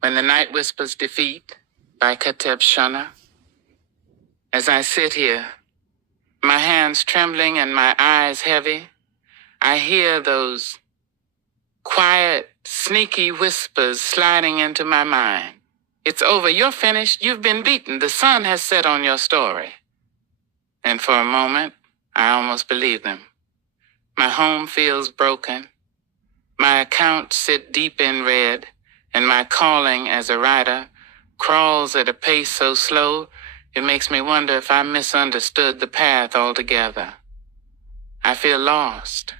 When the Night Whispers Defeat by Kateb Shana. As I sit here, my hands trembling and my eyes heavy, I hear those quiet, sneaky whispers sliding into my mind. It's over, you're finished, you've been beaten, the sun has set on your story. And for a moment, I almost believe them. My home feels broken, my accounts sit deep in red, and my calling as a writer crawls at a pace so slow, it makes me wonder if I misunderstood the path altogether. I feel lost,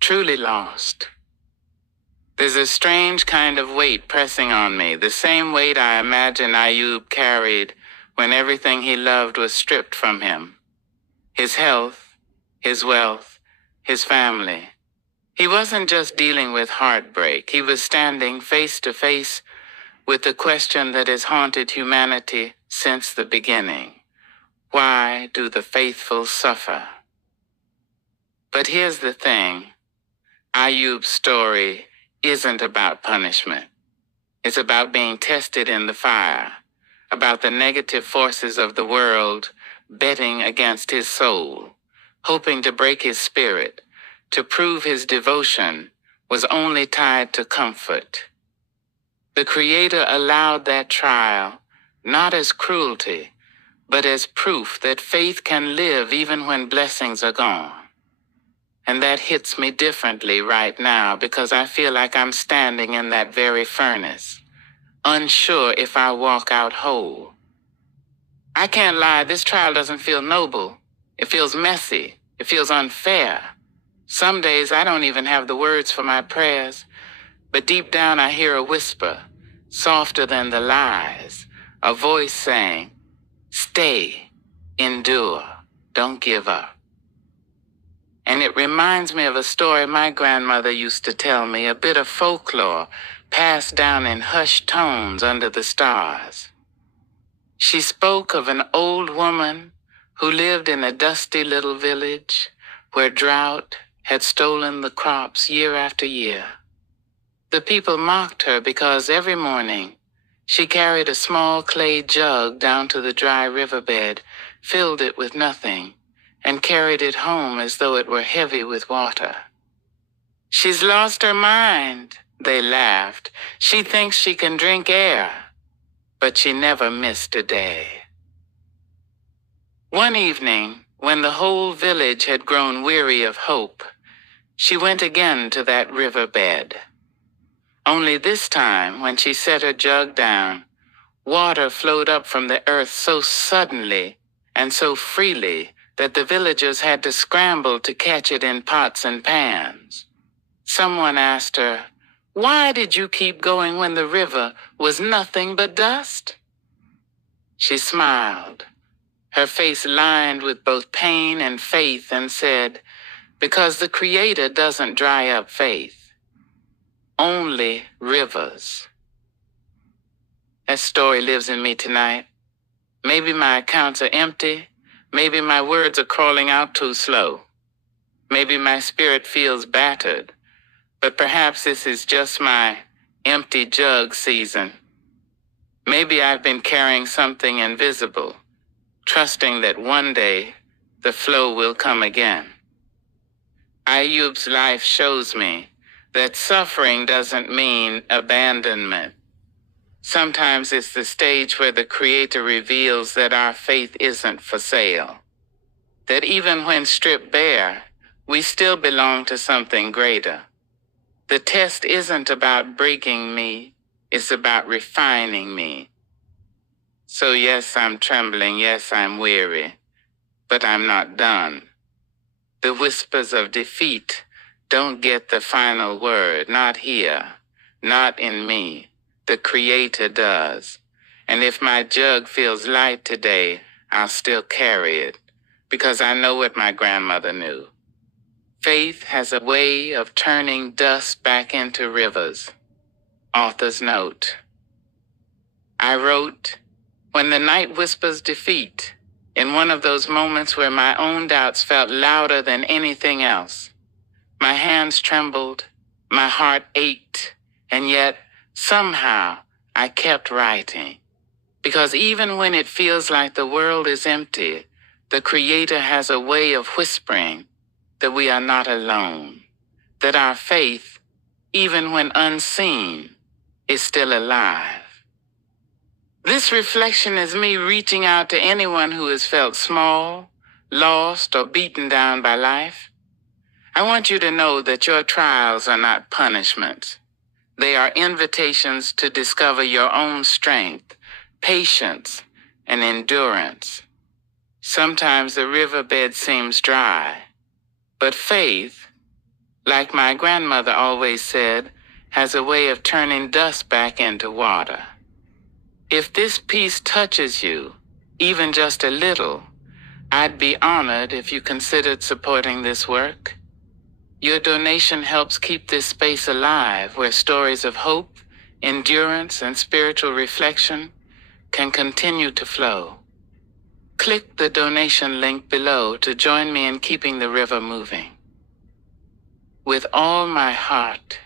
truly lost. There's a strange kind of weight pressing on me, the same weight I imagine Ayub carried when everything he loved was stripped from him. His health, his wealth, his family. He wasn't just dealing with heartbreak, he was standing face to face with the question that has haunted humanity since the beginning. Why do the faithful suffer? But here's the thing. Ayub's story isn't about punishment. It's about being tested in the fire, about the negative forces of the world betting against his soul, hoping to break his spirit, to prove his devotion was only tied to comfort. The Creator allowed that trial, not as cruelty, but as proof that faith can live even when blessings are gone. And that hits me differently right now because I feel like I'm standing in that very furnace, unsure if I walk out whole. I can't lie, this trial doesn't feel noble. It feels messy. It feels unfair. Some days I don't even have the words for my prayers, but deep down I hear a whisper, softer than the lies, a voice saying, stay, endure, don't give up. And it reminds me of a story my grandmother used to tell me, a bit of folklore passed down in hushed tones under the stars. She spoke of an old woman who lived in a dusty little village where drought had stolen the crops year after year. The people mocked her because every morning she carried a small clay jug down to the dry riverbed, filled it with nothing, and carried it home as though it were heavy with water. She's lost her mind, they laughed. She thinks she can drink air, but she never missed a day. One evening, when the whole village had grown weary of hope, she went again to that riverbed. Only this time, when she set her jug down, water flowed up from the earth so suddenly and so freely that the villagers had to scramble to catch it in pots and pans. Someone asked her, "Why did you keep going when the river was nothing but dust?" She smiled, her face lined with both pain and faith, and said, "Because the Creator doesn't dry up faith, only rivers." That story lives in me tonight. Maybe my accounts are empty. Maybe my words are crawling out too slow. Maybe my spirit feels battered. But perhaps this is just my empty jug season. Maybe I've been carrying something invisible, trusting that one day the flow will come again. Ayub's life shows me that suffering doesn't mean abandonment. Sometimes it's the stage where the Creator reveals that our faith isn't for sale. That even when stripped bare, we still belong to something greater. The test isn't about breaking me, it's about refining me. So yes, I'm trembling, yes, I'm weary, but I'm not done. The whispers of defeat don't get the final word, not here, not in me. The Creator does. And if my jug feels light today, I'll still carry it, because I know what my grandmother knew. Faith has a way of turning dust back into rivers. Author's note. I wrote, when the night whispers defeat, in one of those moments where my own doubts felt louder than anything else. My hands trembled, my heart ached, and yet, somehow, I kept writing. Because even when it feels like the world is empty, the Creator has a way of whispering that we are not alone, that our faith, even when unseen, is still alive. This reflection is me reaching out to anyone who has felt small, lost, or beaten down by life. I want you to know that your trials are not punishments. They are invitations to discover your own strength, patience, and endurance. Sometimes the riverbed seems dry, but faith, like my grandmother always said, has a way of turning dust back into water. If this piece touches you, even just a little, I'd be honored if you considered supporting this work. Your donation helps keep this space alive where stories of hope, endurance, and spiritual reflection can continue to flow. Click the donation link below to join me in keeping the river moving. With all my heart